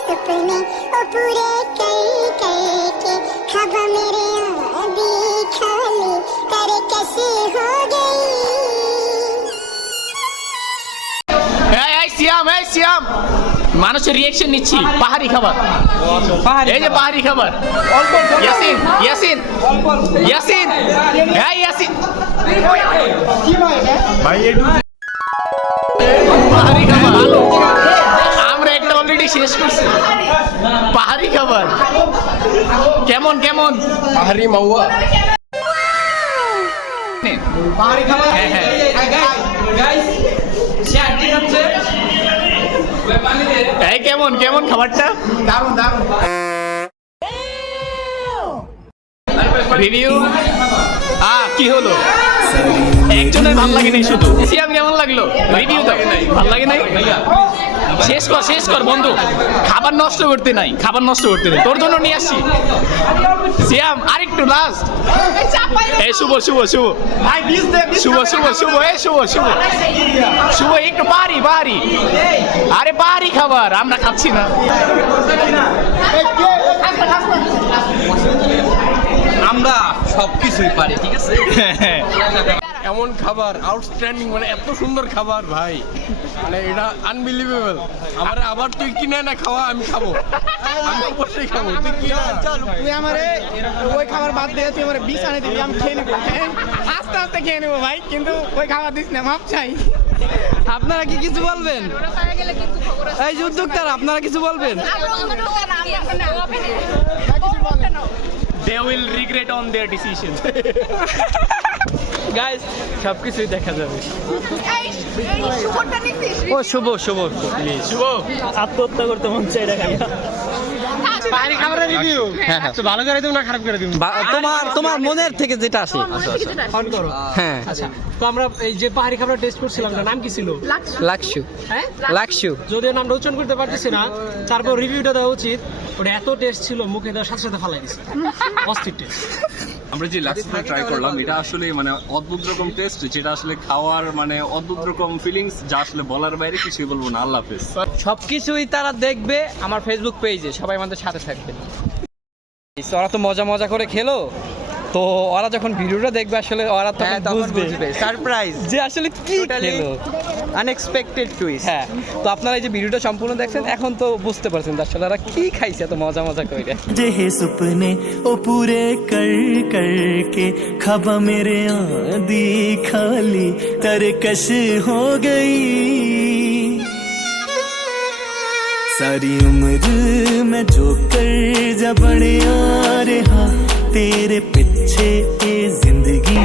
सपने ओ पूरे कर करके खब मेरे आदि खाली करे कैसे हो गई এই এই সিয়াম এই সিয়াম মানুষের রিয়েকশন নিচ্ছি পাহাড়ি খাবার এই যে পাহাড়ি খাবার ইয়াসিন ইয়াসিন ইয়াসিন এই ইয়াসিন পাহাড়ি শেষ করছি? পাহাড়ি খাবার। কেমন কেমন? পাহাড়ি মাউয়া পাহাড়ি খাবার? হ্যাঁ হ্যাঁ। এই কেমন কেমন খাবারটা? দারুণ দারুণ রিভিউ আ কি হলো? একজনের ভালো লাগে নাই শুধু। সিয়াম কেমন লাগল? রিভিউ দাও। ভালো লাগে নাই? শেষ কর শেষ কর বন্ধু। খাবার নষ্ট করতে নাই খাবার নষ্ট করতে নাই। তোর জন্য নিয়ে আসছি। সিয়াম আরেকটু লাস্ট এই শুভ শুভ শুভ। শুভ শুভ শুভ। এই শুভ শুভ। শুভ একটু পারি পারি আরে পারি খাবার আমরা খাচ্ছি না আমরা সবকিছুই পারি ঠিক আছে? এমন খাবার আউটস্ট্যান্ডিং মানে এত সুন্দর খাবার ভাই। মানে এটা আনবিলিভেবল আমার আবার তুই কিনে না খাওয়া আমি খাব। আমি অবশ্যই খাব তুই কি তুই আমারে ওই খাবার বাদ দিয়ে তুই আমার বিষ আনে দিবি আমি খেয়ে নেব হ্যাঁ? আস্তে আস্তে খেয়ে নেব ভাই কিন্তু ওই খাবার দিস না মাপ চাই। আপনারা কি কিছু বলবেন? এই যে উদ্যোক্তারা আপনারা কিছু বলবেন? They will regret on their decision guys সবকিছুই দেখা যাবে। ও শুভ শুভ প্লিজ শুভ। আত্মহত্যা করতে মন চাই না। বাইরে খাবারের রিভিউ হ্যাঁ হ্যাঁ ভালো করে দিব না খারাপ করে দিব তোমার তোমার মনের থেকে যেটা আসে। ফোন করো। হ্যাঁ। আচ্ছা। তো আমরা এই যে পাহাড়ি খাবার টেস্ট করছিলাম তার নাম কি ছিল? লাকসু। হ্যাঁ? লাকসু। যদিও নামটা উচ্চারণ করতে পারতেছি না তারপর রিভিউটা দেওয়া উচিত। ওটা এত টেস্ট ছিল মুখে দেওয়ার সাথে সাথে ফালাই দিছে। অস্থির টেস্ট আমরা যে লাক্সটা ট্রাই করলাম, এটা আসলে মানে অদ্ভুত রকম টেস্ট যেটা আসলে খাওয়ার মানে অদ্ভুত রকম ফিলিংস যা আসলে বলার বাইরে কিছুই বলব না, আল্লাহ হাফেজ। সবকিছুই তারা দেখবে আমার ফেসবুক পেজে সবাই আমাদের সাথে থাকবে। ওরা তো মজা মজা করে খেলো? তো ওরা যখন ভিডিওটা দেখবে আসলে ওরা তখন বুঝবে। সারপ্রাইজ যে আসলে কি খেলো। আনএক্সপেক্টেড টুইস্ট হ্যাঁ তো আপনারা এই যে ভিডিওটা সম্পূর্ণ দেখছেন এখন তো বুঝতে পারছেন আসলে ওরা কি খাইছে এত মজা মজা করে। যে হে সুপনে ও পুরে কর কর কে খাবা মেরে আদি খালি তরকশ হো গই। সারি উমর মে জো কর जा बड़े आ रहा तेरे पीछे ये ज़िंदगी